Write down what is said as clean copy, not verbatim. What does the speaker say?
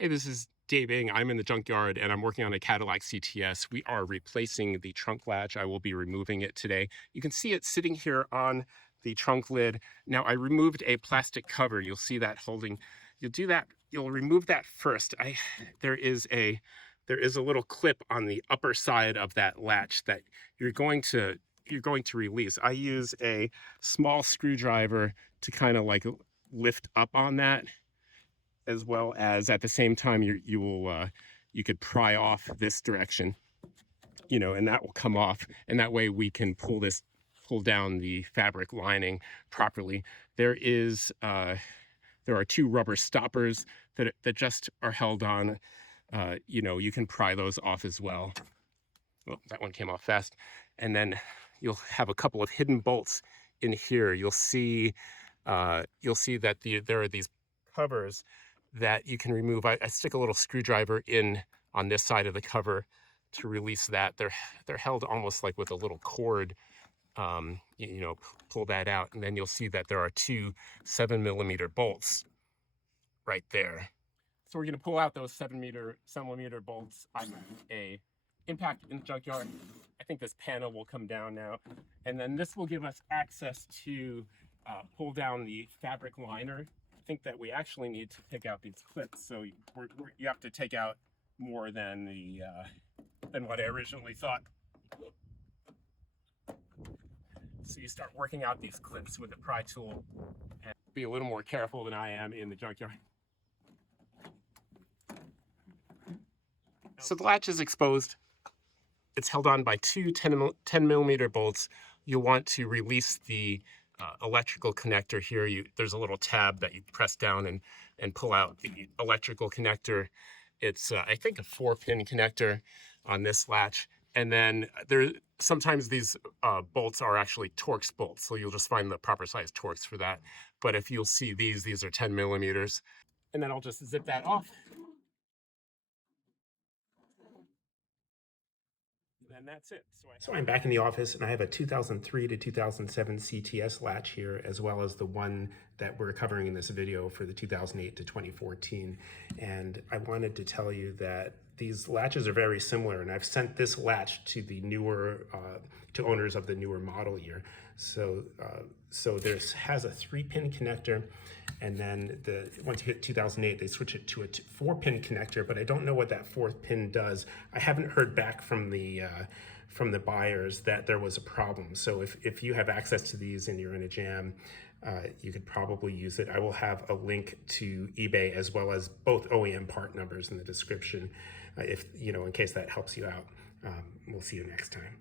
Hey, this is Dave Ing. I'm in the junkyard and I'm working on a Cadillac CTS. We are replacing the trunk latch. I will be removing it today. You can see it sitting here on the trunk lid. Now I removed a plastic cover. You'll see that holding. You'll do that. You'll remove that first. There is a little clip on the upper side of that latch that you're going to release. I use a small screwdriver to kind of like lift up on that, as well as at the same time you could pry off this direction, and that will come off, and that way we can pull down the fabric lining properly. There are two rubber stoppers that just are held on. You can pry those off as well. Well, that one came off fast. And then you'll have a couple of hidden bolts in here. You'll see that there are these covers that you can remove. I stick a little screwdriver in on this side of the cover to release that. They're held almost like with a little cord. Pull that out, and then you'll see that there are two 7mm bolts right there. So we're going to pull out those 7mm bolts. I have a impact in the junkyard. I think this panel will come down now, and then this will give us access to pull down the fabric liner. I think that we actually need to take out these clips, so you have to take out more than what I originally thought. So you start working out these clips with a pry tool, and be a little more careful than I am in the junkyard. So the latch is exposed. It's held on by two 10mm bolts. You'll want to release the electrical connector here. There's a little tab that you press down and pull out the electrical connector. It's I think a 4-pin connector on this latch. And then sometimes these bolts are actually Torx bolts, so you'll just find the proper size Torx for that. But if you'll see these are 10mm. And then I'll just zip that off. And that's it. So I'm back in the office, and I have a 2003 to 2007 CTS latch here, as well as the one that we're covering in this video for the 2008 to 2014. And I wanted to tell you that these latches are very similar, and I've sent this latch to the newer, to owners of the newer model year. So this has a 3-pin connector, and then once you hit 2008, they switch it to a 4-pin connector, but I don't know what that 4th pin does. I haven't heard back from the buyers that there was a problem. So if you have access to these and you're in a jam, you could probably use it. I will have a link to eBay as well as both OEM part numbers in the description, in case that helps you out. We'll see you next time.